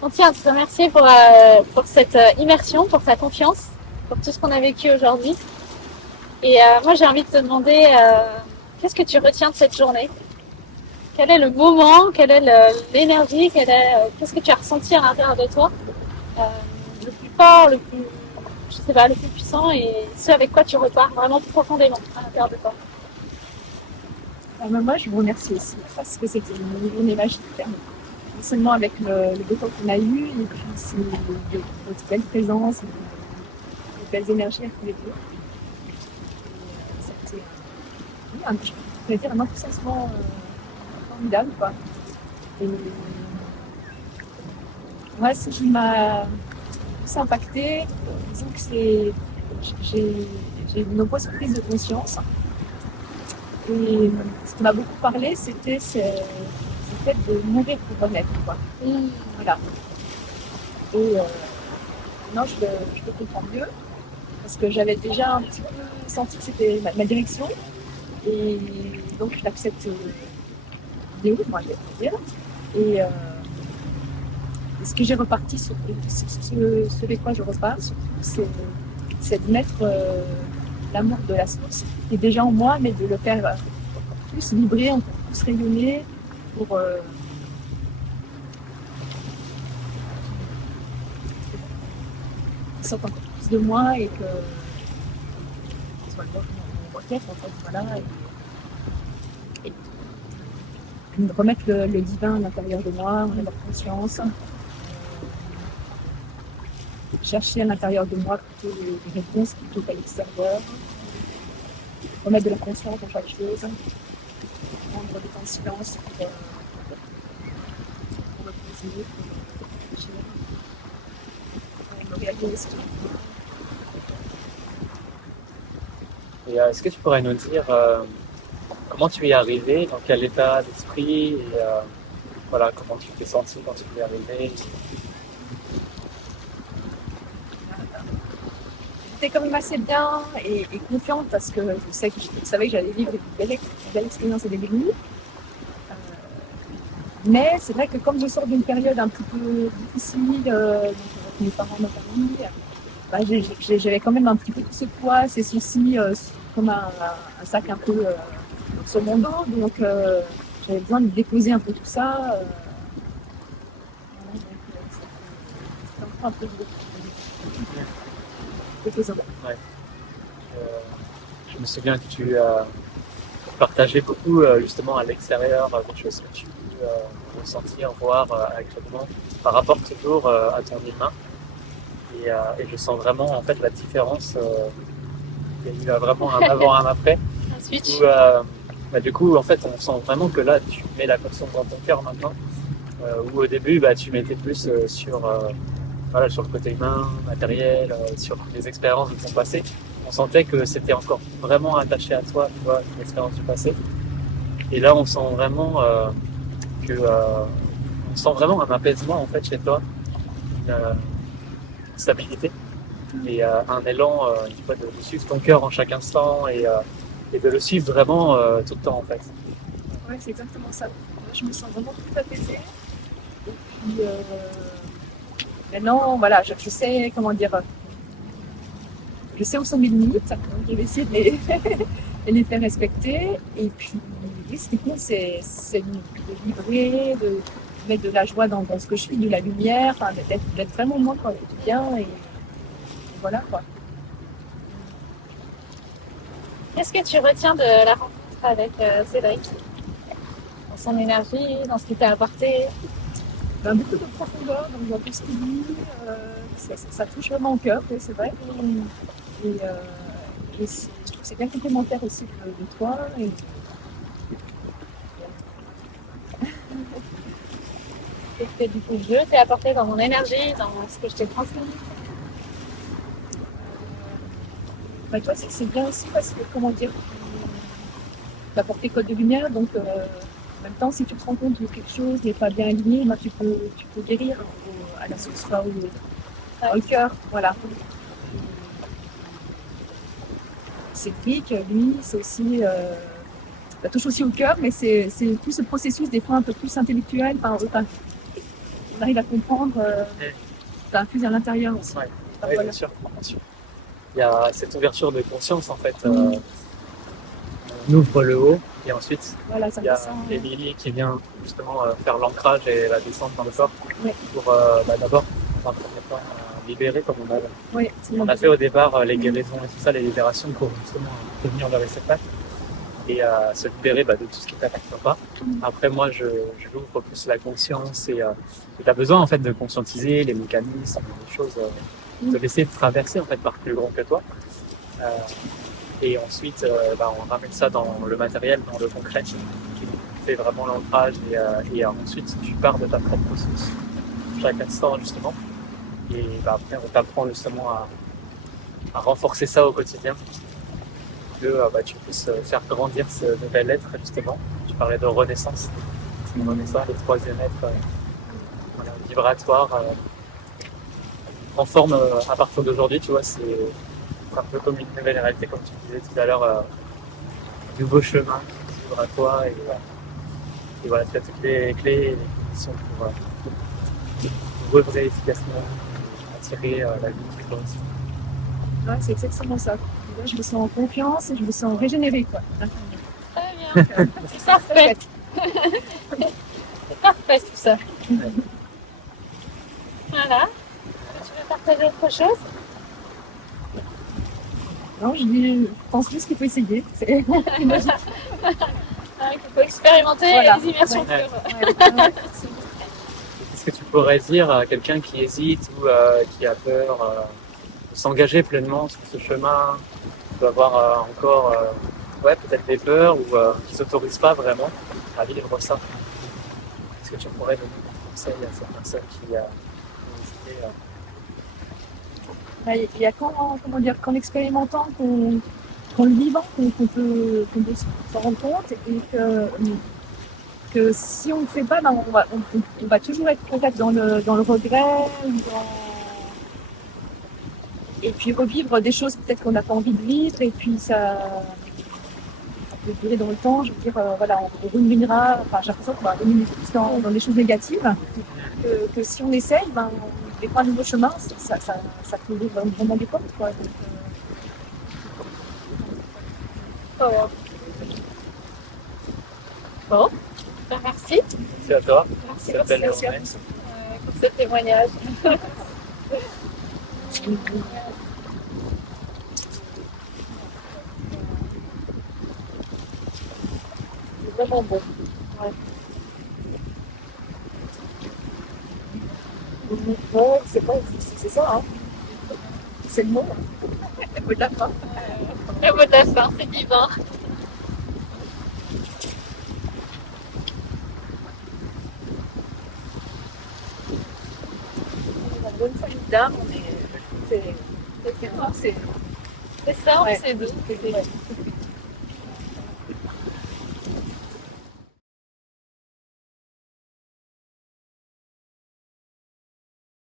On tient à te remercier pour cette immersion, pour ta confiance, pour tout ce qu'on a vécu aujourd'hui. Et moi, j'ai envie de te demander, qu'est-ce que tu retiens de cette journée? Quel est le moment? Quelle est l'énergie? Qu'est-ce que tu as ressenti à l'intérieur de toi? euh, le plus fort, je sais pas, le plus puissant et ce avec quoi tu repars vraiment profondément à l'intérieur de toi. Moi, je vous remercie aussi parce que c'était une journée magique. Non seulement avec le beau temps qu'on a eu, et puis c'est votre belle présence, de belles énergies à tous les deux. C'était oui, je pourrais dire un enthousiasme formidable. Quoi. Et moi, ce qui m'a plus impacté, disons que j'ai j'ai eu de nombreuses prises de conscience. Et ce qui m'a beaucoup parlé, c'était ce fait de mourir pour renaître. Quoi. Mm. Voilà. Et maintenant, je le comprends mieux parce que j'avais déjà un petit peu senti que c'était ma direction. Et donc, je l'accepte de haut, moi, je vais dire. Et ce que j'ai reparti, ce avec quoi je repars, surtout, c'est de mettre l'amour de la source qui est déjà en moi, mais de le faire plus vibrer, encore plus rayonner pour qu'il sorte encore plus de moi et que ce soit mon requête, en fait, voilà. Et remettre le divin à l'intérieur de moi, en avoir conscience, chercher à l'intérieur de moi plutôt les réponses plutôt qu'à l'extérieur, remettre de la conscience dans chaque chose, prendre des temps de silence pour me poser, pour réfléchir, pour me réaliser ce que je veux. Et est-ce que tu pourrais nous dire comment tu y es arrivé, dans quel état d'esprit, et voilà, comment tu t'es senti quand tu y es arrivé? J'étais quand même assez bien et confiante parce que je savais que j'allais vivre une belle expérience au début. Mais c'est vrai que comme je sors d'une période un petit peu difficile, avec mes parents, ma famille, bah, j'avais quand même un petit peu tout ce poids, ces soucis, comme un sac un peu sur mon dos. Donc j'avais besoin de déposer un peu tout ça. Voilà, donc, c'était encore un peu de pesant. Ouais. Euh, je me souviens que tu partageais beaucoup justement à l'extérieur des choses que tu ressentir, voir actuellement par rapport toujours à ton humain. Et je sens vraiment en fait la différence. Il y a eu vraiment un avant, un après. Un switch. Où, du coup, en fait, on sent vraiment que là, tu mets la conscience dans ton cœur maintenant. Où au début, tu mettais plus voilà, sur le côté humain, matériel, sur les expériences de ton passé. On sentait que c'était encore vraiment attaché à toi, tu vois, une expérience du passé. Et là, on sent vraiment on sent vraiment un apaisement en fait chez toi, une stabilité et un élan tu vois, de suivre ton cœur en chaque instant et de le suivre vraiment tout le temps en fait. Ouais, c'est exactement ça. Je me sens vraiment plus apaisée. Et puis maintenant, voilà, je sais comment dire, je sais où sont mes limites. Donc je vais essayer de les faire respecter. Et puis, oui, ce qui compte, c'est de vibrer, de mettre de la joie dans ce que je suis, de la lumière, enfin, d'être vraiment moi quand je bien. Et voilà quoi. Qu'est-ce que tu retiens de la rencontre avec Cédric? Dans son énergie, dans ce qu'il t'a apporté? Ben, beaucoup de profondeur dans tout ce qu'il dit. Ça touche vraiment au cœur, c'est vrai. Et, je trouve que c'est bien complémentaire aussi de toi. Et, Qu'est-ce que du coup je t'ai apporté dans mon énergie, dans ce que je t'ai transmis? bah, toi, c'est bien aussi parce que, comment dire, tu apportes tes codes de lumière. Donc, en même temps, si tu te rends compte que quelque chose n'est pas bien aligné, bah, tu peux guérir à la source, quoi, dans le cœur. Voilà. Cédric, lui, c'est aussi. Ça touche aussi au cœur, mais c'est plus ce processus des fois un peu plus intellectuel. Enfin, on arrive à comprendre, ça infuse à l'intérieur aussi. Ouais. Enfin, Oui, voilà. bien sûr, bien sûr. Il y a cette ouverture de conscience en fait. On ouvre le haut et ensuite Voilà, ça il y a descend. Émilie qui vient justement faire l'ancrage et la descente dans le corps Ouais. pour d'abord, dans un premier temps, libérer comme Ouais, c'est on a fait au départ les guérisons et tout ça, les libérations pour justement revenir vers les réceptacle et se libérer de tout ce qui ne t'appartient pas. Après moi je l'ouvre plus la conscience et tu as besoin en fait de conscientiser les mécanismes, les choses, de laisser traverser en fait par plus grand que toi. Et ensuite, on ramène ça dans le matériel, dans le concret, qui fait vraiment l'ancrage. Et ensuite, tu pars de ta propre source, chaque instant, justement. Et après, on t'apprend justement à renforcer ça au quotidien, que tu puisses faire grandir ce nouvel être, justement. Tu parlais de renaissance. C'est une renaissance, le troisième être vibratoire, en forme à partir d'aujourd'hui, tu vois, c'est un peu comme une nouvelle réalité, comme tu disais tout à l'heure, un nouveau chemin qui s'ouvre à toi et voilà, tu as toutes les clés et les conditions pour œuvrer efficacement, attirer la vie qui correspond. Ouais, c'est exactement ça. Et là, je me sens en confiance et je me sens régénérée, quoi. Très bien. C'est parfait. C'est parfait tout ça. Voilà. Tu veux partager autre chose? Non, je pense juste qu'il faut essayer. Il faut expérimenter Voilà. les immersions Ouais. pures. Qu'est-ce que tu pourrais dire à quelqu'un qui hésite ou qui a peur de s'engager pleinement sur ce chemin, qui peut avoir encore peut-être des peurs ou qui ne s'autorise pas vraiment à vivre ça? Est-ce que tu pourrais donner des conseils à cette personne qui a hésité Il y a qu'en expérimentant, qu'en le vivant, qu'on peut s'en rendre compte et que si on ne le fait pas, on va toujours être peut-être dans le regret et puis revivre des choses peut-être qu'on n'a pas envie de vivre et puis ça peut durer dans le temps. Je veux dire, on ruminera, j'ai l'impression qu'on va ruminer plus dans des choses négatives que si on essaye, des fois un nouveau chemin, ça peut ouvrir vraiment des portes, quoi. Donc, Bon, merci. Merci à toi. Merci Cette belle merci à journée. pour ce témoignage. c'est vraiment bon. Ouais, c'est ça, hein. C'est le mot. Le mot de la fin. Le mot de la fin, c'est divin. On a une bonne famille d'âmes, c'est C'est ça, on Ouais. sait deux. ouais.